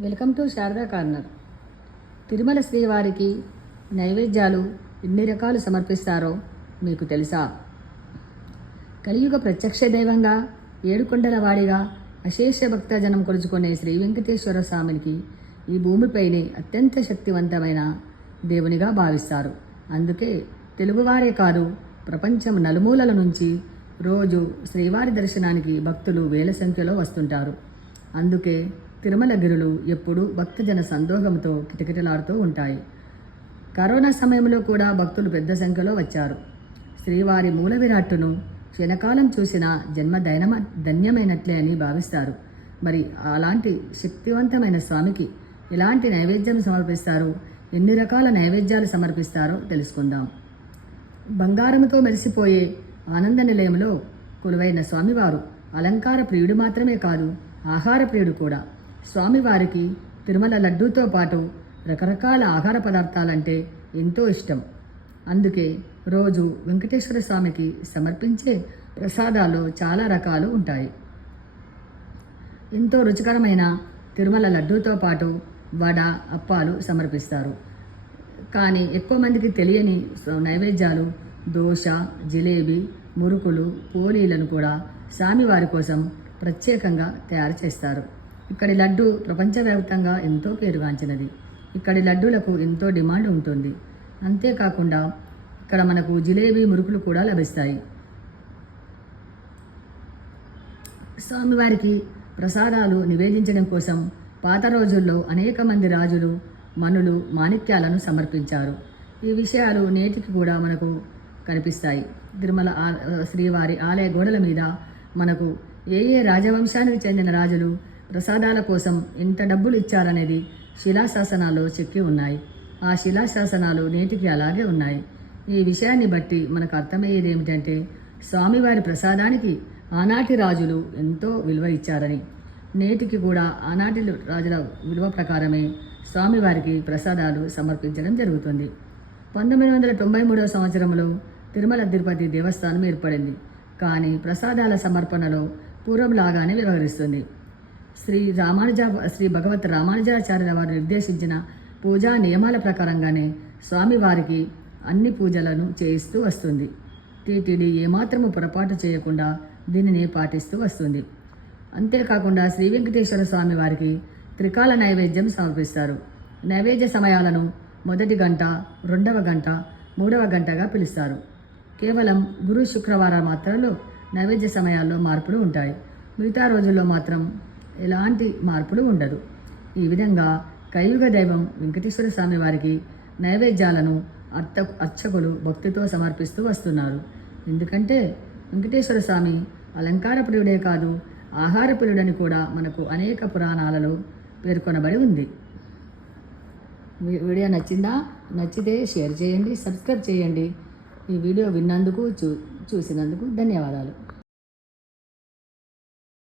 Welcome to Sharada corner. Tirumala శ్రీవారికి నైవేద్యాలు ఎన్ని రకాలు సమర్పిస్తారో మీకు తెలుసా? కలియుగ ప్రత్యక్ష దైవంగా ఏడుకొండల వాడిగా అశేష భక్తజనం కొలుచుకునే శ్రీ వెంకటేశ్వర స్వామికి ఈ భూమిపైనే అత్యంత శక్తివంతమైన దేవునిగా భావిస్తారు. అందుకే తెలుగువారే కాదు ప్రపంచం నలుమూలల నుంచి రోజు శ్రీవారి దర్శనానికి భక్తులు వేల సంఖ్యలో వస్తుంటారు. అందుకే తిరుమల గిరులు ఎప్పుడూ భక్తజన సందోహంతో కిటకిటలాడుతూ ఉంటాయి. కరోనా సమయంలో కూడా భక్తులు పెద్ద సంఖ్యలో వచ్చారు. శ్రీవారి మూల విరాట్టును క్షణకాలం చూసిన జన్మ దైనమ ధన్యమైనట్లే అని భావిస్తారు. మరి అలాంటి శక్తివంతమైన స్వామికి ఎలాంటి నైవేద్యం సమర్పిస్తారు? ఎన్ని రకాల నైవేద్యాలు సమర్పిస్తారో తెలుసుకుందాం. బంగారముతో మెరిసిపోయే ఆనంద నిలయంలో కొలువైన స్వామివారు అలంకార ప్రియుడు మాత్రమే కాదు ఆహార ప్రియుడు కూడా. స్వామివారికి తిరుమల లడ్డూతో పాటు రకరకాల ఆహార పదార్థాలంటే ఎంతో ఇష్టం. అందుకే రోజు వెంకటేశ్వర స్వామికి సమర్పించే ప్రసాదాలు చాలా రకాలు ఉంటాయి. ఎంతో రుచికరమైన తిరుమల లడ్డూతో పాటు వడ అప్పాలు సమర్పిస్తారు. కానీ ఎక్కువ మందికి తెలియని నైవేద్యాలు దోశ జిలేబీ మురుకులు పోలీలను కూడా స్వామివారి కోసం ప్రత్యేకంగా తయారు చేస్తారు. ఇక్కడి లడ్డు ప్రపంచవ్యాప్తంగా ఎంతో పేరుగాంచినది ఇక్కడి లడ్డూలకు ఎంతో డిమాండ్ ఉంటుంది. అంతేకాకుండా ఇక్కడ మనకు జిలేబీ మురుకులు కూడా లభిస్తాయి. స్వామివారికి ప్రసాదాలు నివేదించడం కోసం పాత రోజుల్లో అనేక మంది రాజులు మనులు మాణిక్యాలను సమర్పించారు. ఈ విషయాలు నేటికి కూడా మనకు కనిపిస్తాయి. తిరుమల ఆ- శ్రీవారి ఆలయ గోడల మీద మనకు ఏ ఏ రాజవంశానికి చెందిన రాజులు ప్రసాదాల కోసం ఎంత డబ్బులు ఇచ్చారనేది శిలాశాసనాల్లో చెక్కి ఉన్నాయి. ఆ శిలాశాసనాలు నేటికి అలాగే ఉన్నాయి. ఈ విషయాన్ని బట్టి మనకు అర్థమయ్యేది ఏమిటంటే స్వామివారి ప్రసాదానికి ఆనాటి రాజులు ఎంతో విలువ ఇచ్చారని. నేటికి కూడా ఆనాటి రాజుల విలువ ప్రకారమే స్వామివారికి ప్రసాదాలు సమర్పించడం జరుగుతుంది. పంతొమ్మిది వందల తొంభై మూడవ సంవత్సరంలో తిరుమల తిరుపతి దేవస్థానం ఏర్పడింది. కానీ ప్రసాదాల సమర్పణలో పూర్వంలాగానే వ్యవహరిస్తుంది. శ్రీ రామానుజ శ్రీ భగవత్ రామానుజాచార్యుల వారు నిర్దేశించిన పూజా నియమాల ప్రకారంగానే స్వామివారికి అన్ని పూజలను చేయిస్తూ వస్తుంది. టీటీడీ ఏమాత్రము పొరపాటు చేయకుండా దీనిని పాటిస్తూ వస్తుంది. అంతేకాకుండా శ్రీ వెంకటేశ్వర స్వామి వారికి త్రికాల నైవేద్యం సమర్పిస్తారు. నైవేద్య సమయాలను మొదటి గంట రెండవ గంట మూడవ గంటగా పిలుస్తారు. కేవలం గురు శుక్రవారం మాత్రంలో నైవేద్య సమయాల్లో మార్పులు ఉంటాయి. మిగతా రోజుల్లో మాత్రం ఎలాంటి మార్పులు ఉండదు. ఈ విధంగా కైయుగ దైవం వెంకటేశ్వర స్వామి వారికి నైవేద్యాలను అర్త అర్చకులు భక్తితో సమర్పిస్తూ వస్తున్నారు. ఎందుకంటే వెంకటేశ్వర స్వామి అలంకార ప్రియుడే కాదు ఆహార ప్రియుడని కూడా మనకు అనేక పురాణాలలో పేర్కొనబడి ఉంది. వీడియో నచ్చిందా? నచ్చితే షేర్ చేయండి సబ్స్క్రైబ్ చేయండి. ఈ వీడియో విన్నందుకు చూ చూసినందుకు ధన్యవాదాలు.